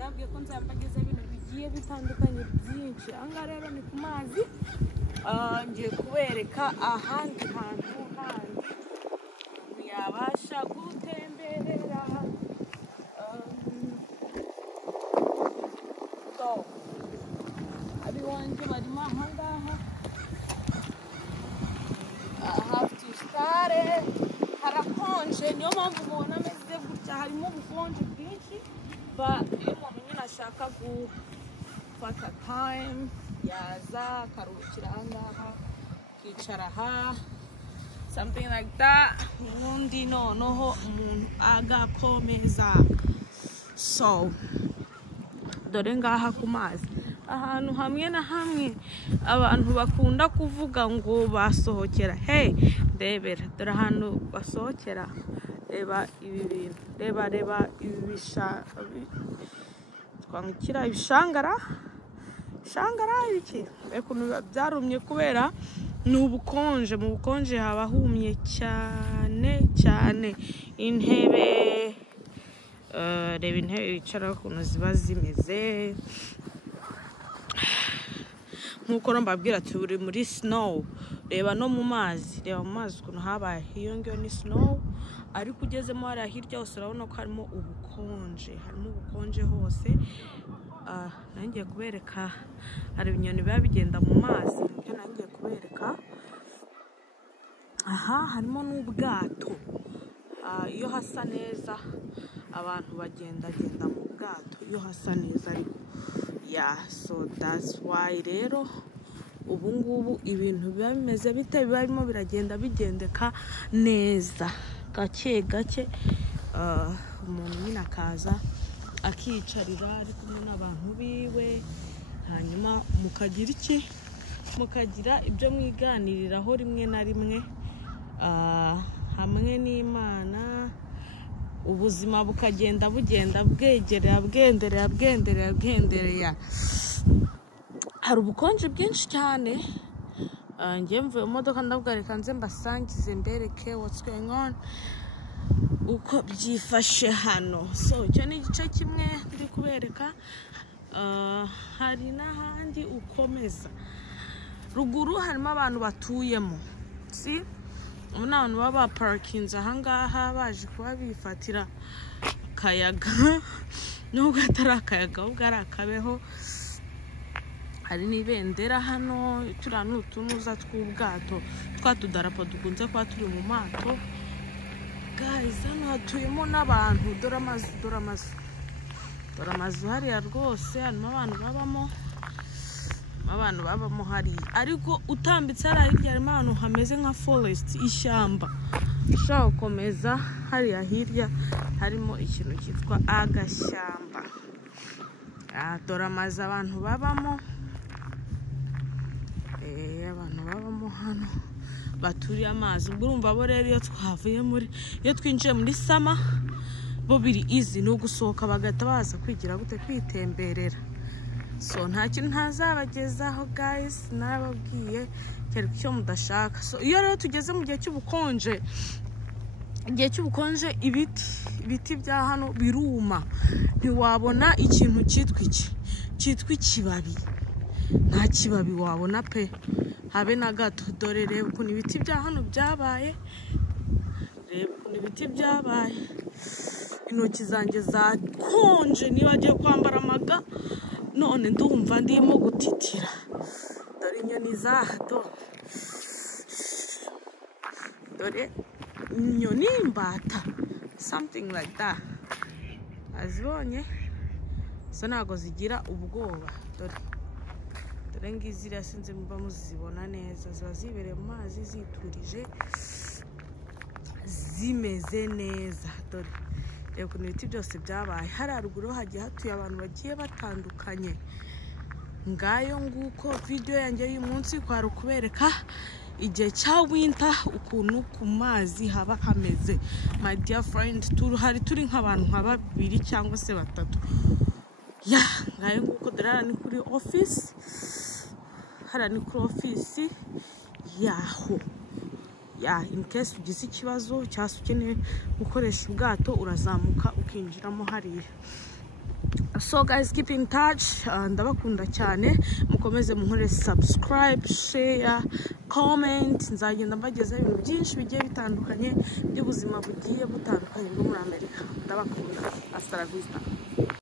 ndabwiye ko nzambageza ibintu bigiye bitandukanye byinshi. Anga rero ni ku mazi, ngiye kubereka ahandi hantu handi yabasha gutemberera. So abiwanje barimo ahangaha. I have to start it. Harakonje, niyo mpamvu mubona ameze gutya, harimo ubukonje bwinshi. Iyo umuntu nyine ashaka gufata time yaza akaruhukira ahangaha akicara aha, something like that, ubundi noneho umuntu agakomeza. So dore ngaha ku mazi, ahantu hamwe na hamwe abantu bakunda kuvuga ngo basohokera. Hey, ndebera, dore ahantu basohokera. Reba ibi bintu, reba ibi twangukira ibishangara ibiki, ukuntu byarumye kubera ni ubukonje. Mu bukonje haba humye cyane. Intebe, reba intebe bicara ukuntu ziba zimeze. Nkuko mbabwira turi muri snow. Reba no mu mazi, ukuntu habaye. Iyo ngiyo ni snow, ariko ugezemo hariya hirya hose urabona ko harimo ubukonje hose. Nangiye kubereka, hari ibinyoni biba bigenda mu mazi, nibyo nangiye kubereka. Aha harimo n'ubwato. Iyo hasa neza abantu bagendagenda mu bwato iyo hasa neza. Ariko so that's why rero ubu ngubu ibintu biba bimeze bite, biba birimo biragenda bigendeka neza gake gake. Umuntu nyine akaza akiyicarira ari kumwe n'abantu biwe, hanyuma mukagira ibyo mwiganiriraho rimwe na rimwe hamwe n'Imana. Ubuzima bukagenda bwenderera. Hari ubukonje bwinshi cyane. Ngiye mvuye mu modoka ndavuga reka nze mbasangize mbereke what's going on, uko byifashe hano. So icyo ni igice kimwe ndi kubereka. Hari n'ahandi ukomeza ruguru, harimo abantu batuyemo. Abantu baba parkinze ahangaha baje kuba bifatira akayaga, nubwo atari akayaga ahubwo ari akabeho. Hari n'ibendera hano, turiya ni utunuza tw'ubwato, twa tudarapo dukunze kuba turi mu mato. Guys, hano hatuyemo n'abantu. Dore amazu hariya rwose, harimo abantu babamo hariya. Ariko utambitse hariya hirya harimo ahantu hameze nka forest, ishyamba. Ushaka gukomeza hariya hirya harimo ikintu cyitwa agashyamba. Dore amazu abantu babamo. Abantu babamo hano baturiye amazi. Ubwo urumva bo rero iyo twinjiye muri sama bo biri easy, no gusohoka bagahita baza kwigira gute, kwitemberera. So nta kintu ntazabagezaho guys, narababwiye kereka icyo mudashaka. So iyo rero tugeze mu gihe cy'ubukonje, ibiti bya hano biruma, ntiwabona ikintu cyitwa ikibabi. Nta kibabi wabona pe, habe na gato. Dore reba ukuntu ibiti bya hano byabaye, intoki zanjye zakonje, nibagiye kwambara amaga none ndumva ndimo gutitira. Dore inyoni zahato, dore inyoni imbata, something like that. Azibonye so ntago zigira ubwoba. Dore ngizi ziriya sinzi muba muzibona neza, ziba zibereye mu mazi ziturije zimeze neza. Dore reba ukuntu ibiti byose byabaye. Hari haruguru hagiye hatuye abantu bagiye batandukanye. Ngayo nguko video yanjye y'uyu munsi, kwari ukubereka igihe cya winter ukuntu ku mazi haba hameze. My dear friend, turi nk'abantu nka babiri cyangwa se batatu. Ngayo nguko. Dore ni kuri office, yaho. In case ugize ikibazo cyangwa ukeneye gukoresha ubwato, urazamuka ukinjiramo hariya. So guys, keep in touch. Ndabakunda cyane, mukomeze munkore subscribe, share, comment. Nzagenda mbagezaho ibintu byinshi bigiye bitandukanye by'ubuzima bugiye butandukanye bwo muri Amerika. Ndabakunda. Hasta la vista.